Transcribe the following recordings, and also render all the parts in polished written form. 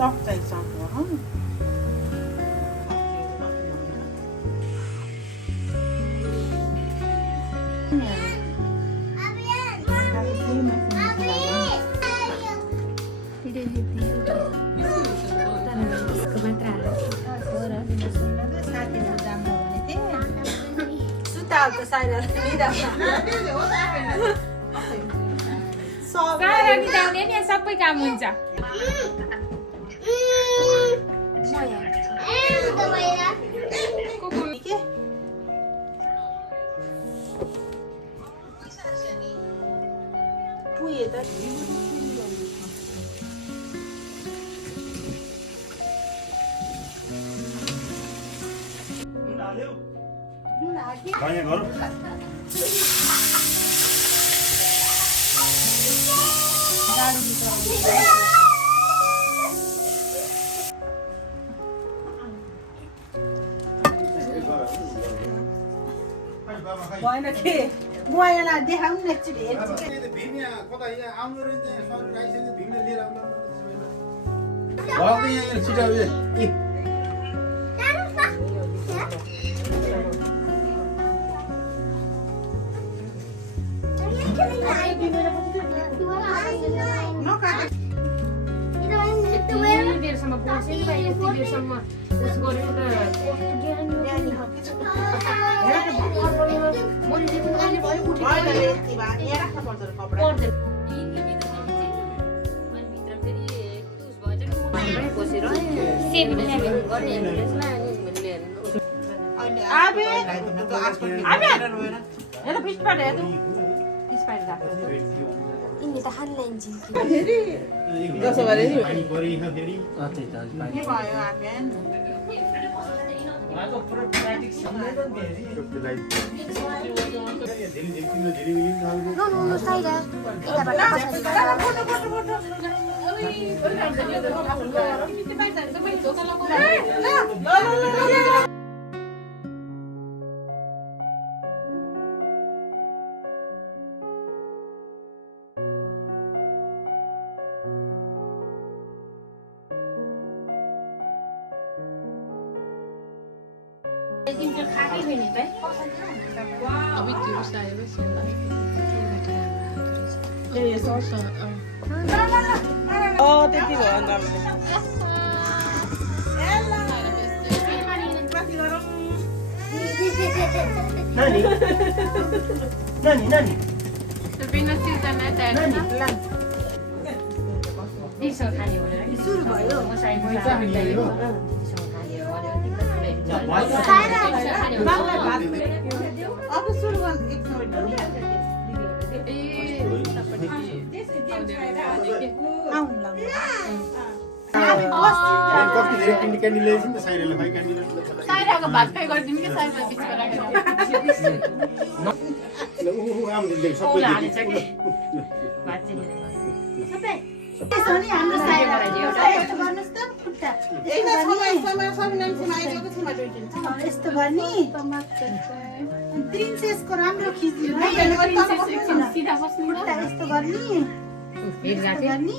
Soft चाहिँ सक्छ हो सबै काम हुन्छ भएन के गएलाई देखाउनु न एकचोटि बेरसम्म बसेँ नि यति बेरसम्म उस गरेको त ini tahan lenji. कसो गरे नि पानी परिख फेरि के भयो आफेन No, no, no, saya. Kita त्यति भयो नानी नानी नानी सुरु भयो अब सुरु गर्नु एक कति धेरै क्यान्डी ल्याएछ नि त साइराले भाइ क्यान्डी साइराको भात खाइ गरिदिनु के साइरा बिचमा राखेर आम दिन्छ सबै हालेछ कि भात चाहिँ सबै त्यसो नि हाम्रो साइराले यस्तो गर्नुस् त खुट्टा यस्तो गर्ने प्रिन्सेसको राम्रो खिच्यो सिधा बस्नु खुट्टा यस्तो गर्ने गर्ने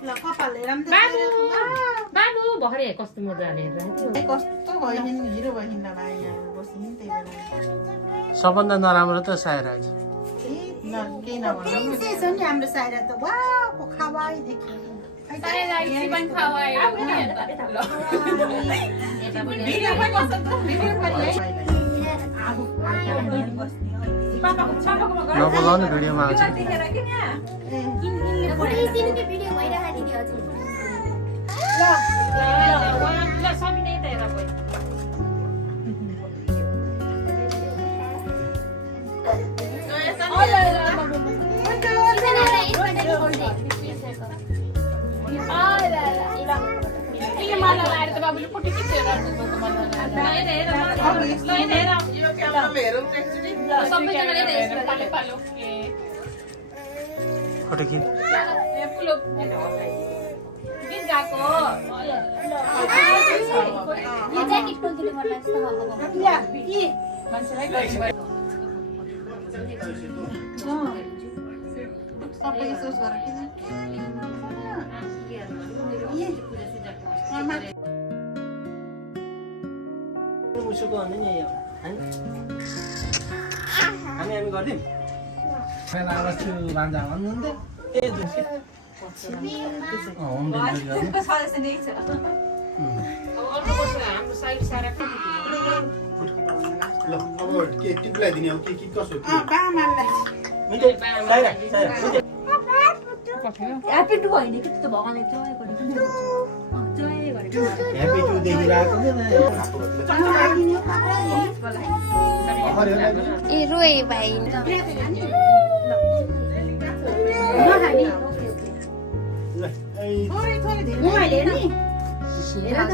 ल कपाल हेरौँ त बाबु भरे कस्तो मजाले हेरेर कस्तो भयो नि हिरो भयो नि ल भाइ यहाँ बस्नु नि त्यही बेला सबभन्दा नराम्रो त सायरा ल केही नभन्नु प्रिन्सेस हो नि हाम्रो साइरा त वाउ खावाई देखि साइरा जीवन खावाई भिडियो पनि बस्छ त भिडियो पनि नबोलाउनु भिडियोमा आउँछ बाबुले फोटो खिचेर फोटो खिच सबै सोच गरेर मुसुको भन्ने नि यो हैन हामी गर्दिम पहिला आवाज छु भान्जा भन्नुहुन्थ्यो ए दुसी होम डेलिभरी गर्ने अर्को वर्ष हाम्रो साइड सारा ल अब के टिपलाई दिने अब के कसो के बामालाई मिटे साइरा ह्याप्पी टु होइन कि त्यो भगवानले जय गरेको जय गरेको ह्यापी टु देखिरहेको ए रोए भाइ थोरै थोरै धेरै नि हेर त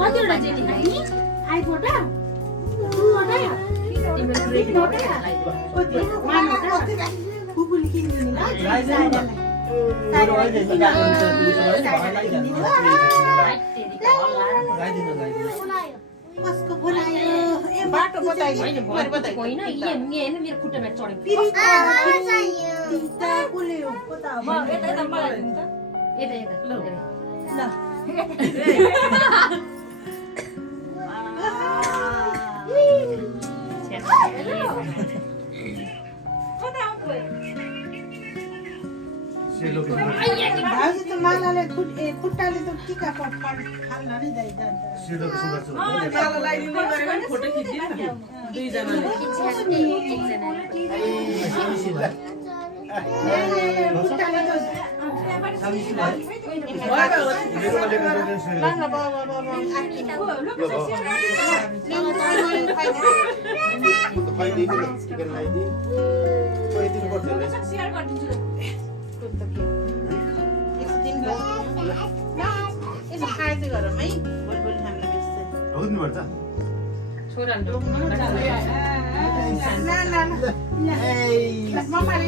कतिवटा जेली खाने आइफोटा कुकुरले किनिदिनु कसको बनायो ए बाटो बताइदिनु होइन मेरो खुट्टामा चढेको कसले हो पता हो यता ल भाउजू त मालाले खुट्टाले त टिका फाल्न नि दाइ यसो खाएदै घरमै बोलबोल हामीलाई बेच्छ छोराले मम्माले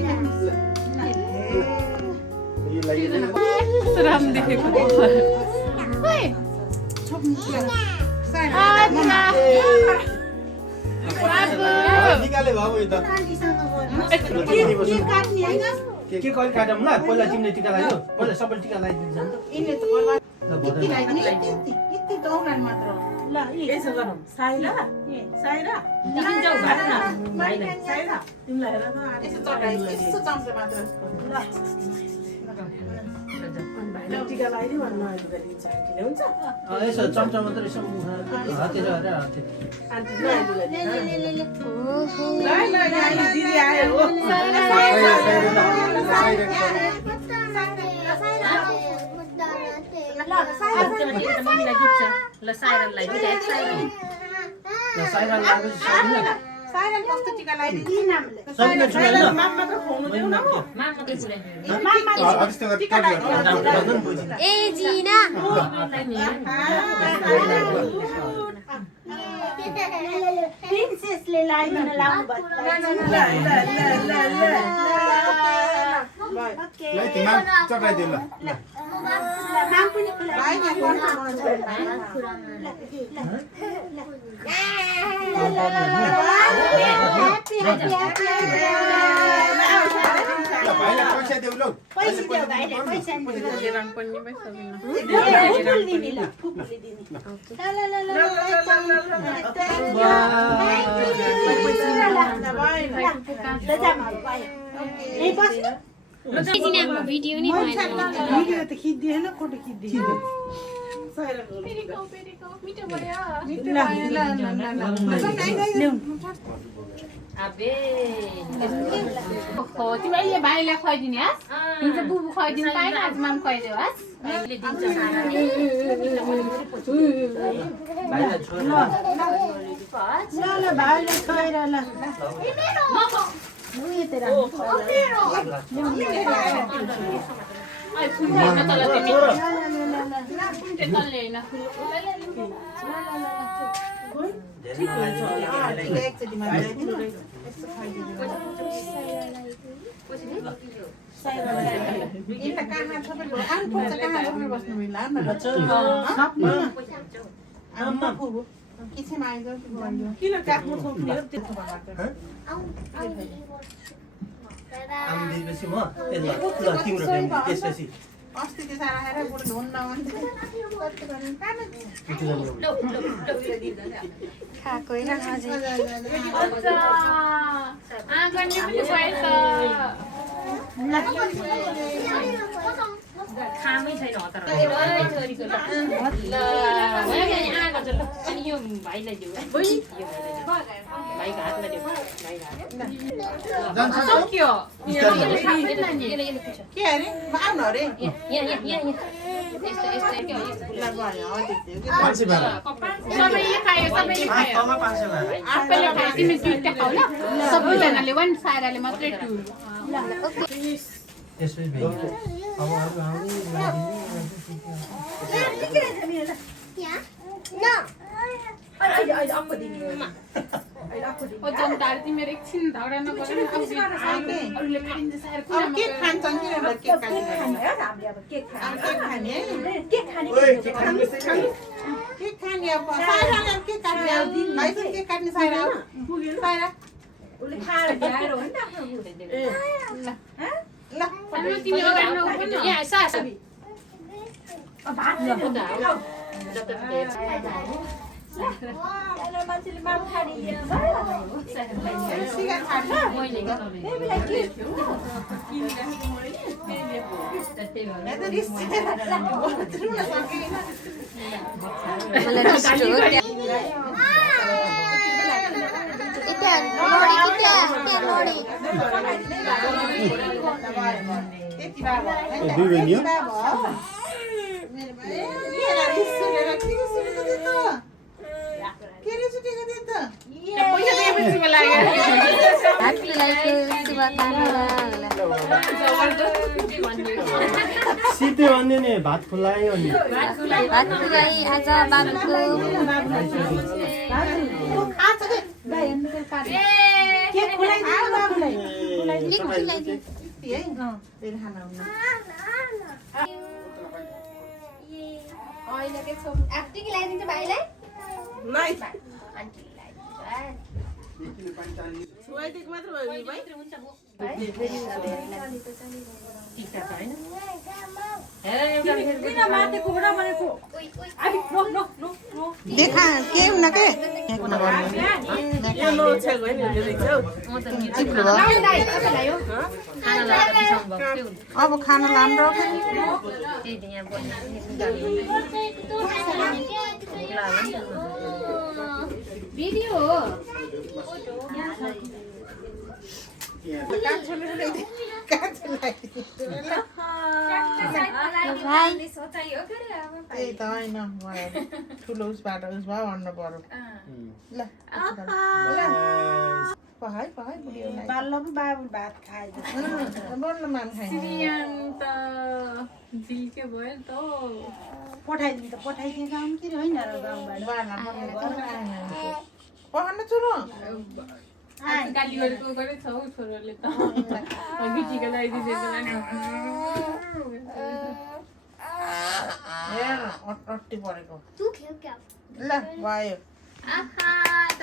निकाले बाबु यो त के कहिले काटौँ ल पहिला तिमीले टिका लगाइयो पहिला सबैले टिका लगाइदिन्छ नि यिनले त बर्बाद यति त औरान मात्र हो ल यसो गरौँ साइरा साइरा जाऊ भात न भाइलाई साइरा तिमीलाई हेर न यसो चटाइ यसो चम्चा मात्र ल टिका लगाइदिउँ अनि नयाँ लुगा दिन्छ आन्टीले हुन्छ यसो चम्चा मात्र यसो हातेर अरे हाते आन्टी नयाँ लुगा दिन्छ ल दिदी आयो हो मम्मीलाई गिफ्ट छ ल साइरनलाई ल साइरा लागेपछि सकिन साइरन कस्तो टिका लगाइदिनु नामले सकिन साइरन मामा त खुवाउनु देऊ न मामा त्यसले मामा टिका लगाइदिनु ए जिना प्रिन्सेसले लगाइदिन लाउनु भयो ल तिमीमा चटाइदियो ल नाम पनि भाइ भाइलाई पैसा देऊ ल पैसा दियो भाइले पैसा दिने ल फुपूले दिने भिडियो नि भिडियो त खिच्दिएन फोटो खिच्दिएन तिमी अहिले भाइलाई खुवाइदिने हस् हिजो बुबु खुवाइदिनु पाएन आज माम खुवाइदियो हस् भाइलाई छोड ल भाइले खुवाएर ल किन काट्नु छोप्ने हो त्यस्तो आमा दिएपछि म ल तिम्रो फ्यामिली त्यसपछि अस्ति त्यसै राखेर बुढो धुन्न भन्थ्यो कति गर्ने काम खाएको होइन अझै गर्ने पनि भएछ खामै छैन हतार छोरीको ल अनि यो भाइलाई दिऊ भाइको हातमा दिऊ सक्यो के अरे आउनु अरे सबैले खायो सबैले खायो तल 500 भयो आफैले खायो तिमी दुईटा खाऊ ल सबैजनाले वान साराले मात्रै टु त्यसपछि भेट्यो अब अरू आउने ओ जनताले तिमीहरू एकछिन झगडा नगर न अरूले खाइन्छ सार अब के खान्छन् कि एउटा के खाने के खाने के खाने अब साइराले के काट्ने भाइ चाहिँ के काट्ने साइरा साइरा उसले खाएर भ्याएर हो नि त आफ्नो ल अनि तिमी अगाडि नउठ्नु न यहाँ सास भात मान्छेले माम खाने सिगा खाने मैले दुई बहिनी हो पैसा दिएपछि मलाई सिते भन्ने नि भात खुलायो नि आज बाबुको एक्टिङ लगाइदिन्छ भाइलाई देखा के हुन के अब खाना राम्रो भिडियो हो त्यही त होइन ठुलो उसबाट उस भयो भन्नु पर्यो ल पहाइ पहाइ बुढीहरूलाई बाल्लो पनि बाबु भात खाए बोल्न मान खाइ सिरियन त के भयो नि त पठाइदिनु त पठाइदिनु गाउँ कि होइन र गाउँबाट पहाड्न चुरो गाली गरेको गरेको छ छोरोले त अघि टिका लगाइदिँदै अट्टी परेको तू खेल क्या ल भयो आहा त